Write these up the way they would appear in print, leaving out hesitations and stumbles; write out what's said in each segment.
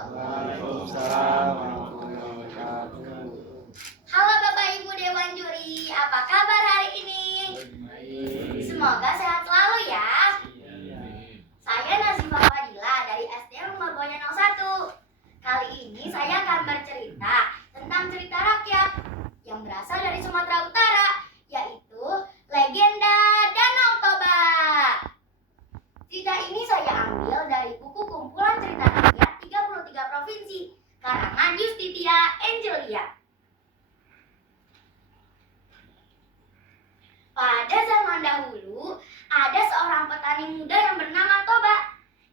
Waalaikumsalam warahmatullahi wabarakatuh. Halo Bapak Ibu Dewan Juri, apa kabar hari ini? Baik. Semoga sehat selalu ya. Saya Nazifah Fadila dari SD Rumah Bonya 01. Kali ini saya akan bercerita tentang cerita rakyat yang berasal dari Sumatera Utara, yaitu Legenda Danau Toba. Cerita ini saya ambil dari buku kumpulan cerita rakyat 33 provinsi karangan Yustitia Angelia. Pada zaman dahulu, ada seorang petani muda yang bernama Toba.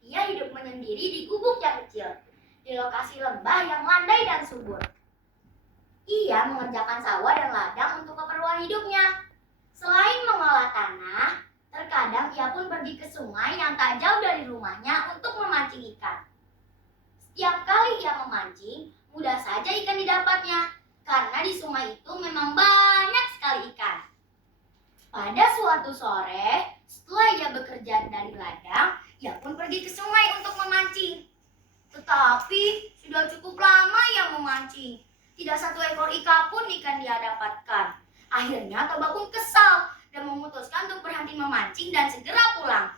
Ia hidup menyendiri di gubuk yang kecil, di lokasi lembah yang landai dan subur. Ia mengerjakan sawah dan ladang untuk keperluan hidupnya. Selain mengolah tanah, terkadang ia pun pergi ke sungai yang tak jauh dari rumahnya untuk memancing ikan. Setiap kali ia memancing, mudah saja ikan didapatnya, karena di sungai itu memang banyak sekali ikan. Pada suatu sore, setelah ia bekerja dari ladang, ia pun pergi ke sungai untuk memancing. Tetapi sudah cukup lama ia memancing. Tidak satu ekor ikan pun ikan dia dapatkan. Akhirnya Toba pun kesal dan memutuskan untuk berhenti memancing dan segera pulang.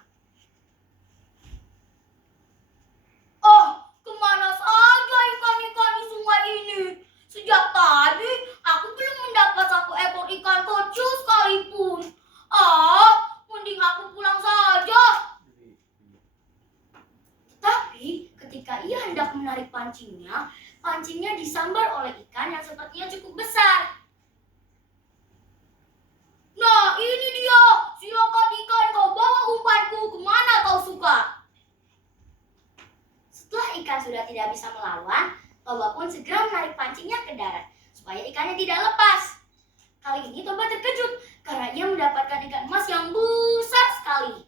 Oh, kemana saja ikan-ikan di sungai ini? Sejak tadi aku belum mendapat satu ekor ikan kecil sekalipun. Mending aku pulang saja. Tapi ketika ia hendak menarik pancingnya disambar oleh ikan yang sepertinya cukup besar. Nah, ini dia. Silakan ikan, kau bawa umpanku kemana kau suka. Setelah ikan sudah tidak bisa melawan, Toba pun segera menarik pancingnya ke darat supaya ikannya tidak lepas. Kali ini Toba terkejut karena ia mendapatkan ikan emas yang besar sekali.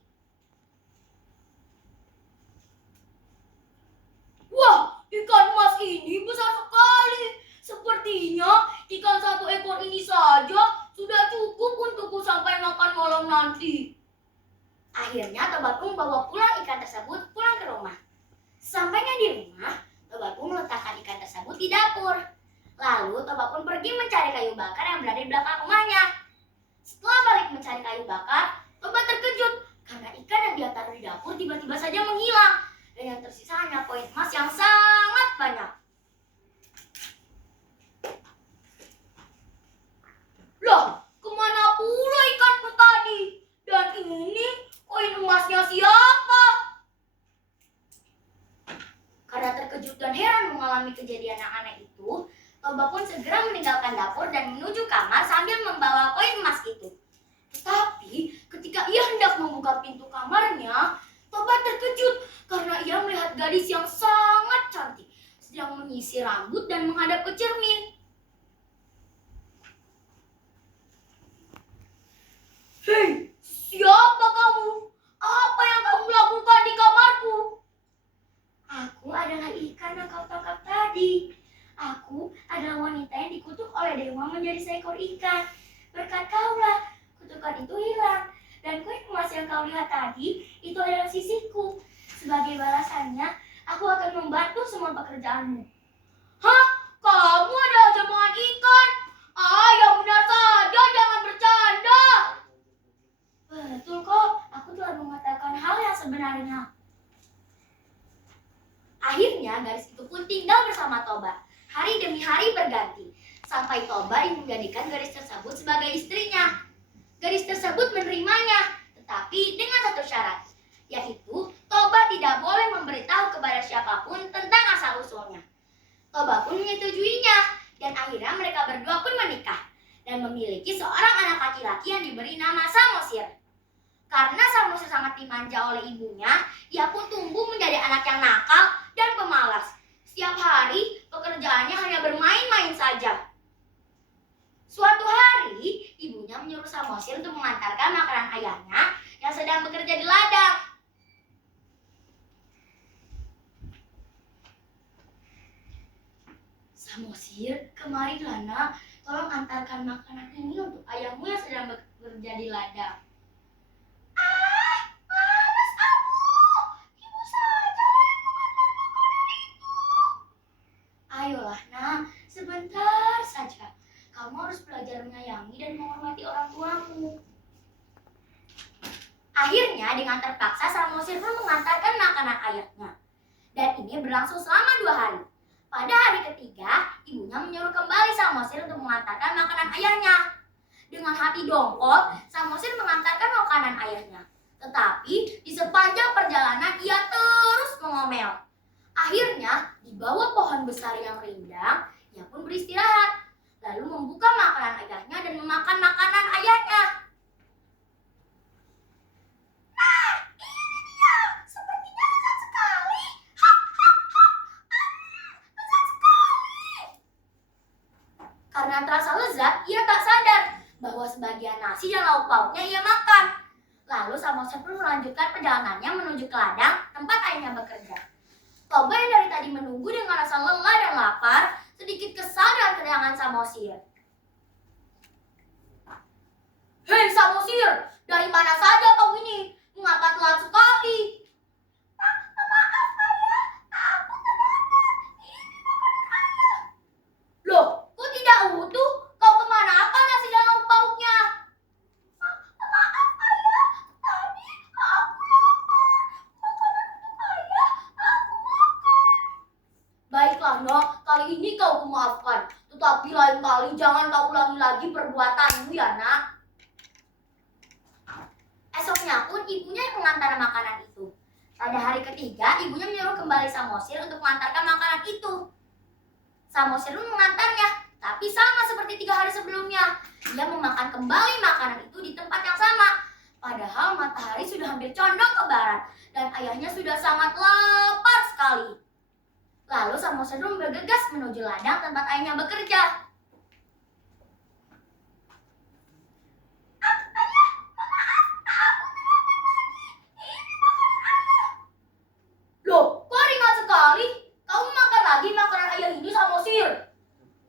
Wah, ikan emas ini besar sekali. Sepertinya ikan satu ekor ini saja sudah cukup untukku sampai makan malam nanti. Akhirnya Toba pun membawa pulang ikan tersebut pulang ke rumah. Sampainya di rumah, Toba pun meletakkan ikan tersebut di dapur. Lalu Toba pun pergi mencari kayu bakar yang berada di belakang rumahnya. Setelah balik mencari kayu bakar, Toba terkejut karena ikan yang dia taruh di dapur tiba-tiba saja menghilang. Dan yang tersisa hanya koin emas yang sangat banyak. Loh, kemana pula ikanku tadi? Dan ini koin emasnya siapa? Karena terkejut dan heran mengalami kejadian yang aneh itu, Toba pun segera meninggalkan dapur dan menuju kamar sambil membawa koin emas itu. Tetapi ketika ia hendak membuka pintu kamarnya, Toba terkejut karena ia melihat gadis yang sangat cantik sedang menyisir rambut dan menghadap ke cermin. Hei, siapa kamu? Apa yang kamu lakukan di kamarku? Aku adalah ikan yang kau tangkap tadi. Aku adalah wanita yang dikutuk oleh dewa menjadi seekor ikan. Berkat kaulah, kutukan itu hilang. Dan koin emas yang kau lihat tadi, itu adalah sisihku. Sebagai balasannya, aku akan membantu semua pekerjaanmu. Hah? Kamu adalah jamuan ikan? Yang benar saja, jangan bercanda. Betul kok, aku telah mengatakan hal yang sebenarnya. Akhirnya gadis itu pun tinggal bersama Toba. Hari demi hari berganti, sampai Toba menjadikan gadis tersebut sebagai istrinya. Gadis tersebut menerimanya, tetapi dengan satu syarat, yaitu Toba tidak boleh memberitahu kepada siapapun tentang asal-usulnya. Toba pun menyetujuinya, dan akhirnya mereka berdua pun menikah dan memiliki seorang anak laki-laki yang diberi nama Samosir. Karena Samosir sangat dimanja oleh ibunya, ia pun tumbuh menjadi anak yang nakal dan pemalas. Setiap hari pekerjaannya hanya bermain-main saja. Suatu hari, ibunya menyuruh Samosir untuk mengantarkan makanan ayahnya yang sedang bekerja di ladang. Samosir, kemarilah nak, tolong antarkan makanan ini untuk ayahmu yang sedang bekerja di ladang. Malas aku, ibu saja yang mengantar makanan itu. dengan terpaksa Samosir pun mengantarkan makanan ayahnya. Dan ini berlangsung selama 2 hari. Pada hari ketiga, ibunya menyuruh kembali Samosir untuk mengantarkan makanan ayahnya. Dengan hati dongkol, Samosir mengantarkan makanan ayahnya. Tetapi di sepanjang perjalanan ia terus mengomel. Akhirnya, di bawah pohon besar yang rindang, ia pun beristirahat. Lalu membuka makanan ayahnya dan memakan makanan ayahnya. Nah, ini dia. Sepertinya lezat sekali. Hap, hap, hap. Lezat sekali. Karena terasa lezat, ia tak sadar bahwa sebagian nasi dan lauk pauknya ia makan. Lalu Samosir pun melanjutkan perjalanannya menuju ke ladang tempat ayahnya bekerja. Toba yang dari tadi menunggu dengan rasa lelah dan lapar, sedikit kesal dengan kedatangan Samosir. Hei Samosir, dari mana saja kau ini? Mengapa telat sekali? Maaf ayah, aku terlambat. Ini makanan ayah. Loh, kok tidak utuh? Kau kemana nasi dan lauk pauknya? Maaf ayah, tadi aku lapar. Makanan untuk ayah aku makan. Baiklah nok, kali ini kau kumaafkan. Tetapi lain kali jangan kau ulangi lagi perbuatanmu ya nak. Esoknya pun ibunya yang mengantar makanan itu. Pada hari ketiga, ibunya menyuruh kembali Samosir untuk mengantarkan makanan itu. Samosir pun mengantarnya, tapi sama seperti 3 hari sebelumnya. Ia memakan kembali makanan itu di tempat yang sama. Padahal matahari sudah hampir condong ke barat dan ayahnya sudah sangat lapar sekali. Lalu Samosir pun bergegas menuju ladang tempat ayahnya bekerja. Loh, kok ringan sekali? Kamu makan lagi makanan ayah ini, Samosir?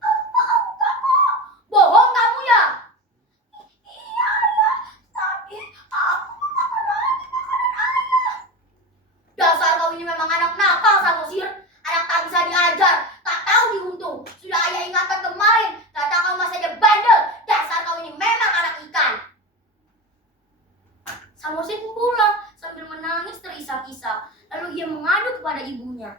Enggak, Kak. Bohong kamu ya? Iya, ayah. Tadi aku makan lagi makanan ayah. Dasar kau ini memang anak nakal, Samosir. Anak tak bisa diajar, tak tahu diuntung. Sudah ayah ingatkan kemarin, kata kau masih aja bandel. Dasar kau ini memang anak ikan. Samosir pun pulang sambil menangis terisak-isak. Lalu ia mengadu kepada ibunya.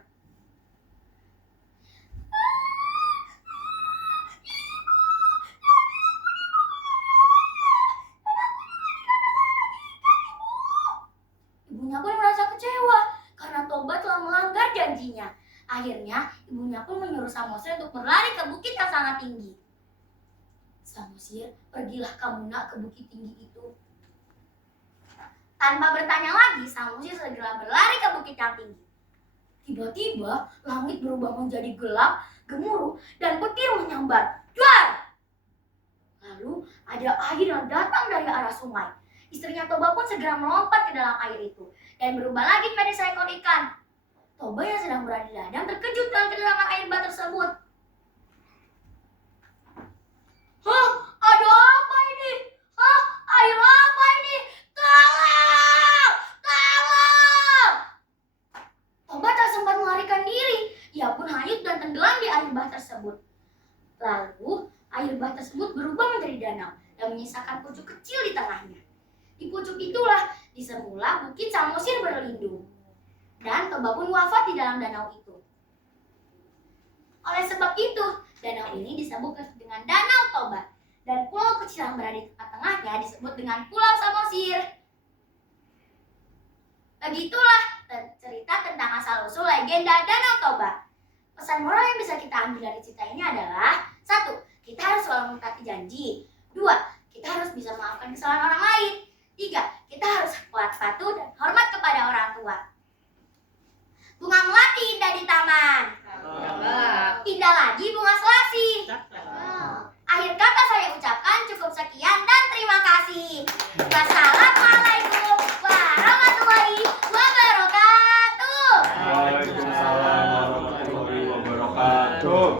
Ibunya pun merasa kecewa karena Toba telah melanggar janjinya. Akhirnya ibunya pun menyuruh Samosir untuk berlari ke bukit yang sangat tinggi. Samosir, pergilah kamu nak ke bukit tinggi itu. Tanpa bertanya lagi, Samosir segera berlari ke bukit yang tinggi. Tiba-tiba, langit berubah menjadi gelap, gemuruh, dan petir menyambar. Duar! Lalu, ada air yang datang dari arah sungai. Istrinya Toba pun segera melompat ke dalam air itu, dan berubah lagi menjadi seekor ikan. Toba yang sedang berada di ladang terkejut dengan kedatangan air bah tersebut. Hah? Ada apa ini? Hah? Air apa ini? Tolong! Tolong! Toba tak sempat melarikan diri. Ia pun hanyut dan tenggelam di air bah tersebut. Lalu, air bah tersebut berubah menjadi danau dan menyisakan pucuk kecil di tengahnya. Di pucuk itulah semula bukit Samosir berlindung. Dan Toba pun wafat di dalam danau itu. Oleh sebab itu, danau ini disebut dengan Danau Toba. Dan pulau kecil yang berada di tengah-tengahnya disebut dengan Pulau Samosir. Begitulah cerita tentang asal-usul legenda Danau Toba. Pesan moral yang bisa kita ambil dari cerita ini adalah 1. Kita harus selalu menepati janji. 2. Kita harus bisa memaafkan kesalahan orang lain. 3. Kita harus patuh dan hormat kepada orang tua. Bunga melati indah di taman. Indah lagi bunga selasi. Akhir kata